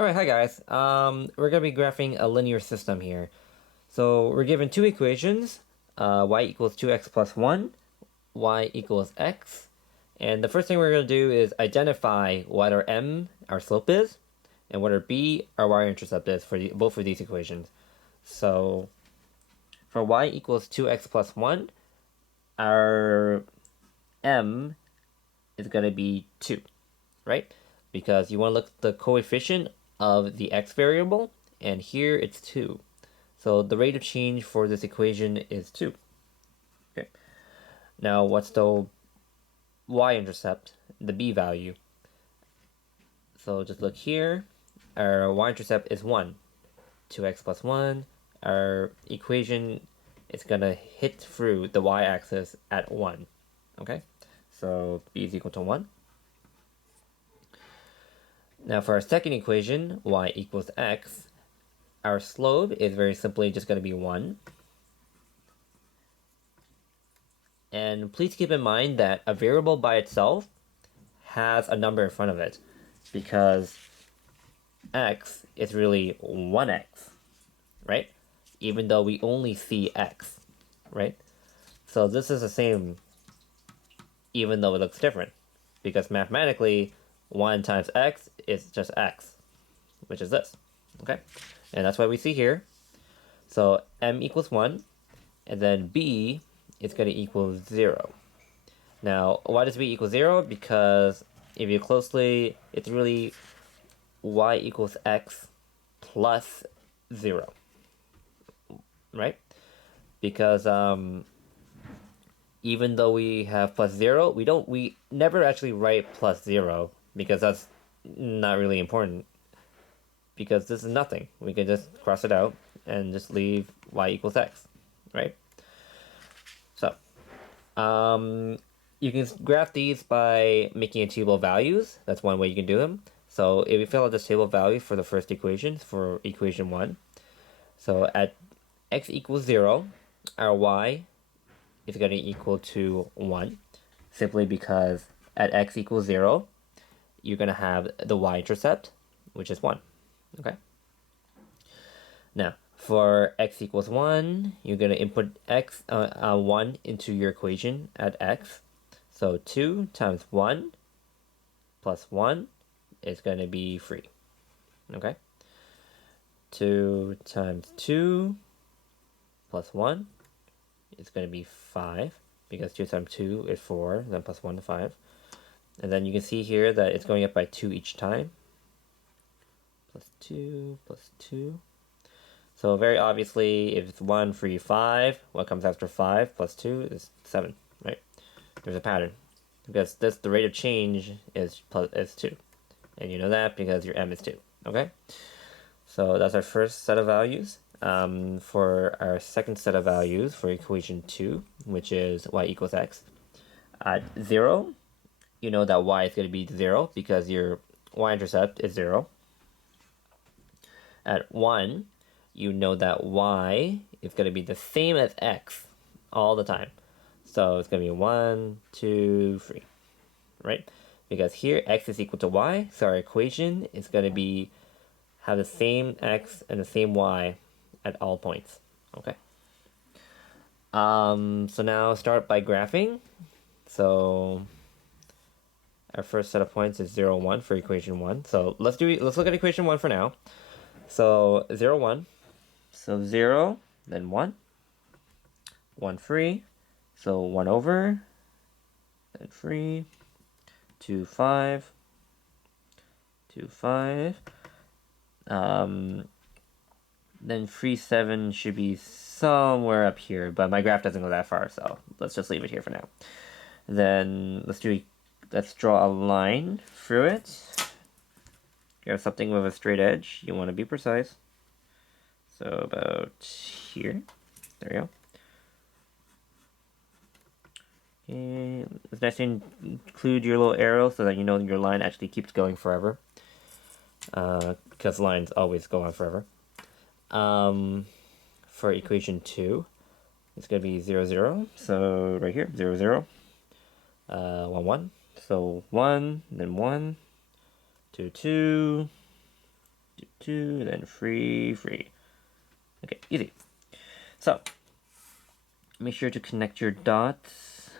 Alright, hi guys. We're going to be graphing a linear system here. So we're given two equations, y equals 2x plus 1, y equals x. And the first thing we're going to do is identify what our m, our slope is, and what our b, our y-intercept is for both of these equations. So for y equals 2x plus 1, our m is going to be 2, right? Because you want to look at the coefficient of the x variable, and here it's 2. So the rate of change for this equation is 2. Okay. Now what's the y-intercept, the b value? So just look here. Our y-intercept is 1. 2x plus 1. Our equation is going to hit through the y-axis at 1. Okay? So b is equal to 1. Now for our second equation, y equals x, our slope is very simply just going to be 1. And please keep in mind that a variable by itself has a number in front of it, because x is really 1x, right? Even though we only see x, right? So this is the same even though it looks different, because mathematically 1 times x is just x, which is this, okay? And that's what we see here. So m equals 1, and then b is going to equal 0. Now, why does b equal 0? Because if you closely, it's really y equals x plus 0, right? Because even though we have plus 0, we never actually write plus 0, because that's not really important, because this is nothing. We can just cross it out and just leave y equals x, right? So you can graph these by making a table of values. That's one way you can do them. So if we fill out this table of values for the first equation, for equation 1, so at x equals 0, our y is going to equal to 1, simply because at x equals 0, you're going to have the y-intercept, which is 1, okay? Now, for x equals 1, you're going to input 1 into your equation at x. So 2 times 1 plus 1 is going to be 3, okay? 2 times 2 plus 1 is going to be 5, because 2 times 2 is 4, then plus 1 is 5. And then you can see here that it's going up by 2 each time. Plus 2, plus 2. So very obviously, if it's 1, 3, 5, what comes after 5 plus 2 is 7, right? There's a pattern. Because the rate of change is 2. And you know that because your m is 2, okay? So that's our first set of values. For our second set of values for equation 2, which is y equals x, at 0, you know that y is going to be 0 because your y-intercept is 0. At 1, you know that y is going to be the same as x all the time. So it's going to be 1, 2, 3, right? Because here x is equal to y, so our equation is going to have the same x and the same y at all points, okay? So now start by graphing. So our first set of points is 0, 1 for equation 1. So let's look at equation 1 for now. So 0, 1. So 0, then 1. 1, 3. So 1 over, then 3. 2, 5. 2, 5. Then 3, 7 should be somewhere up here, but my graph doesn't go that far, so let's just leave it here for now. Then let's draw a line through it. You have something with a straight edge. You want to be precise. So about here. There you go. Okay. It's nice to include your little arrow so that you know your line actually keeps going forever. Because lines always go on forever. For equation 2, it's going to be 0, 0. So right here, 0, 0. 1, 1. So 1, then 1, 2, 2, 2, then free, free. Okay, easy. So, make sure to connect your dots.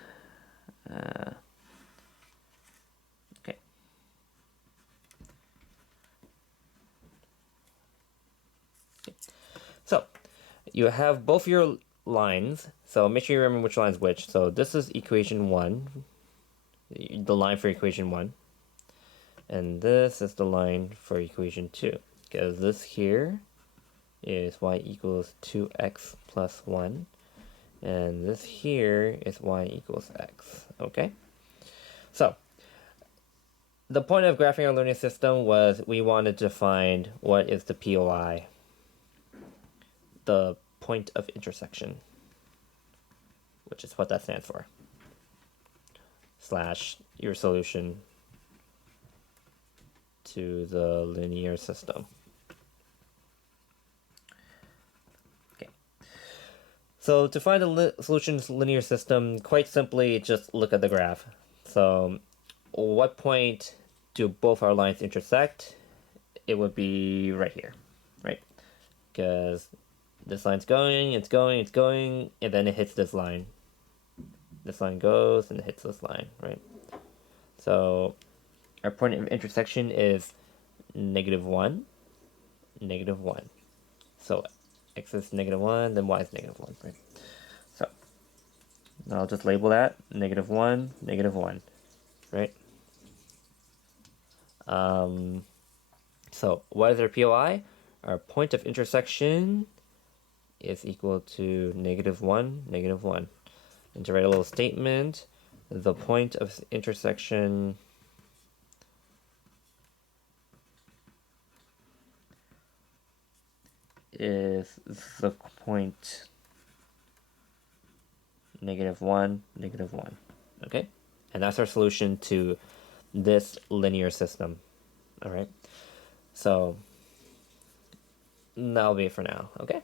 Okay. So, you have both your lines. So make sure you remember which line's which. So this is equation 1, the line for equation 1. And this is the line for equation 2. Because this here is y equals 2x plus 1. And this here is y equals x. Okay? So, the point of graphing our linear system was we wanted to find what is the POI, the point of intersection, which is what that stands for, slash your solution to the linear system. Okay. So to find the solution to the linear system, quite simply, just look at the graph. So what point do both our lines intersect? It would be right here, right? Because this line's going, it's going, it's going, and then it hits this line. This line goes and it hits this line, right? So our point of intersection is -1, -1. So x is -1, then y is -1, right? So I'll just label that -1, -1, right? So what is our POI? Our point of intersection is equal to -1, -1. And to write a little statement, the point of intersection is the point -1, -1. Okay? And that's our solution to this linear system. All right? So that'll be it for now. Okay?